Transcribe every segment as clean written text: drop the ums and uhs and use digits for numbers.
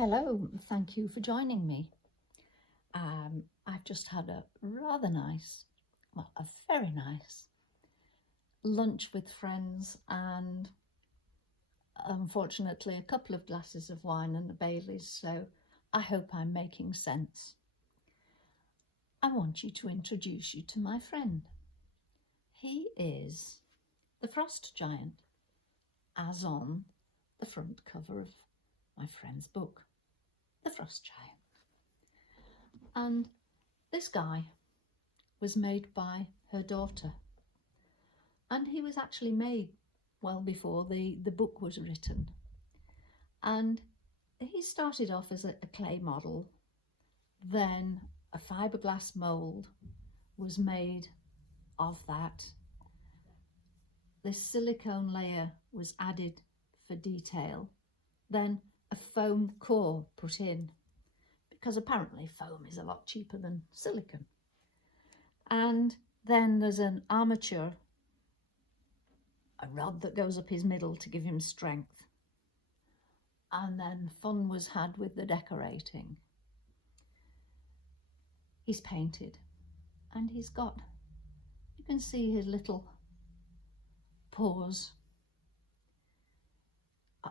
Hello, thank you for joining me. I've just had a rather nice, well, a very nice lunch with friends and unfortunately a couple of glasses of wine and a Baileys, so I hope I'm making sense. I want you to introduce you to my friend. He is the frost giant, as on the front cover of my friend's book, The Frost Giant. And this guy was made by her daughter, and he was actually made well before the book was written. And he started off as a clay model, then a fiberglass mould was made of that. This silicone layer was added for detail, then a foam core put in, because apparently foam is a lot cheaper than silicone. And then there's an armature, a rod that goes up his middle to give him strength. And then fun was had with the decorating. He's painted and he's got, you can see his little paws.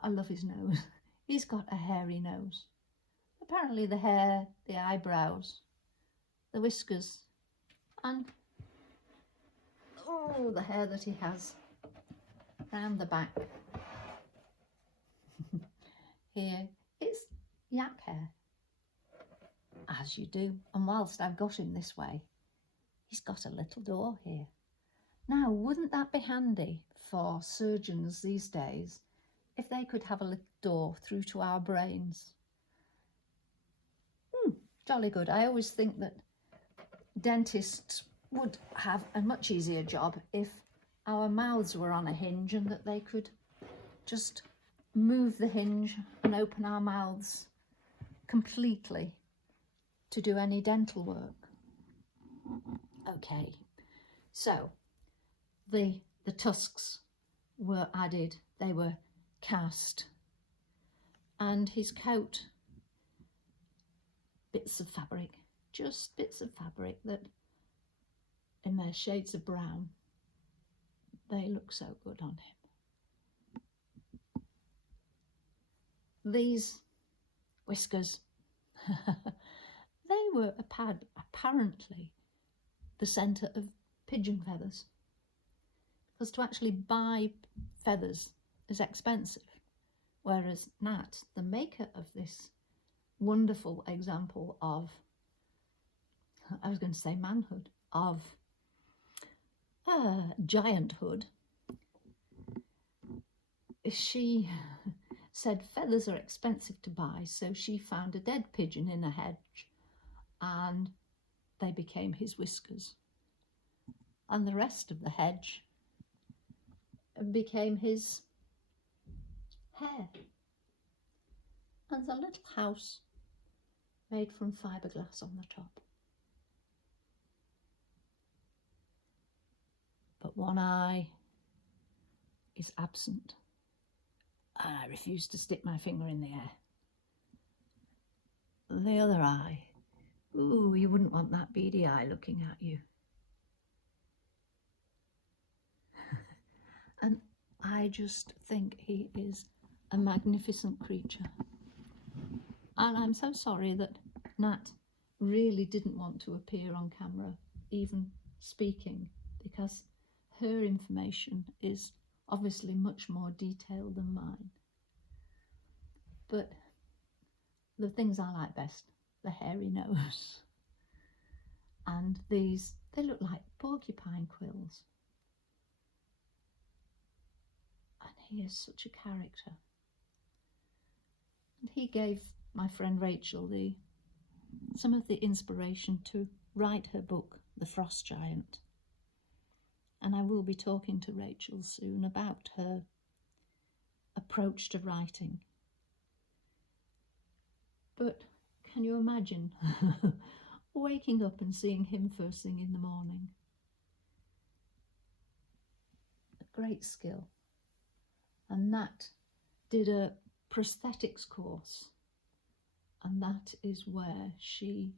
I love his nose. He's got a hairy nose. Apparently the hair, the eyebrows, the whiskers, and oh, the hair that he has round the back. Here it's yak hair, as you do. And whilst I've got him this way, he's got a little door here. Now, wouldn't that be handy for surgeons these days if they could have a little door through to our brains? Jolly good. I always think that dentists would have a much easier job if our mouths were on a hinge and that they could just move the hinge and open our mouths completely to do any dental work. Okay, so the tusks were added, they were cast, and his coat, bits of fabric, just bits of fabric that in their shades of brown, they look so good on him. These whiskers, they were apparently the centre of pigeon feathers, because to actually buy feathers is expensive, whereas Nat, the maker of this wonderful example of, I was going to say manhood, of gianthood, she said feathers are expensive to buy, so she found a dead pigeon in a hedge and they became his whiskers, and the rest of the hedge became his hair. And there's a little house made from fiberglass on the top. But one eye is absent, and I refuse to stick my finger in the air. The other eye, ooh, you wouldn't want that beady eye looking at you. And I just think he is a magnificent creature. And I'm so sorry that Nat really didn't want to appear on camera, even speaking, because her information is obviously much more detailed than mine. But the things I like best, the hairy nose, and these, they look like porcupine quills. And he is such a character. And he gave my friend Rachel some of the inspiration to write her book, The Frost Giant. And I will be talking to Rachel soon about her approach to writing. But can you imagine waking up and seeing him first thing in the morning? A great skill. And Nat did a prosthetics course And that is where she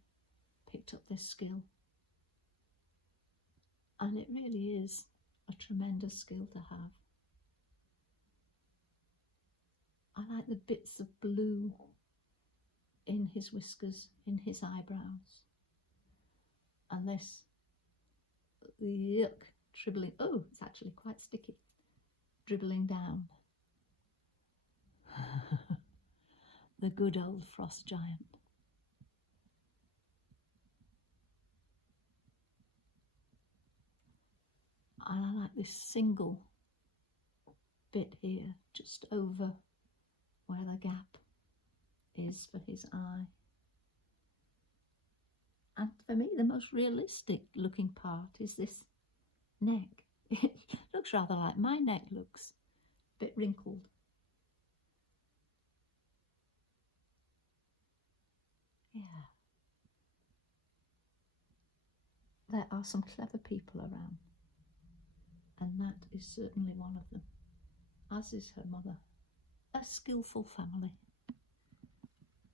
picked up this skill. And it really is a tremendous skill to have. I like the bits of blue in his whiskers, in his eyebrows. And this, yuck, dribbling, oh, it's actually quite sticky, dribbling down. The good old frost giant. And I like this single bit here, just over where the gap is for his eye. And for me, the most realistic looking part is this neck. It looks rather like my neck looks, a bit wrinkled. Yeah. There are some clever people around, and that is certainly one of them, as is her mother. A skillful family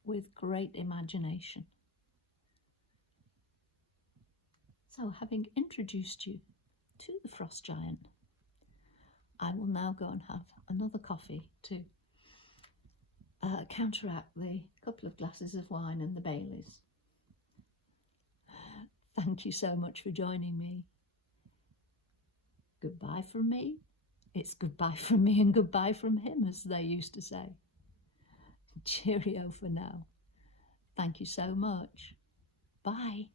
with great imagination. So, having introduced you to the frost giant, I will now go and have another coffee to counteract the couple of glasses of wine and the Baileys. Thank you so much for joining me. Goodbye from me. It's goodbye from me and goodbye from him, as they used to say. Cheerio for now. Thank you so much. Bye.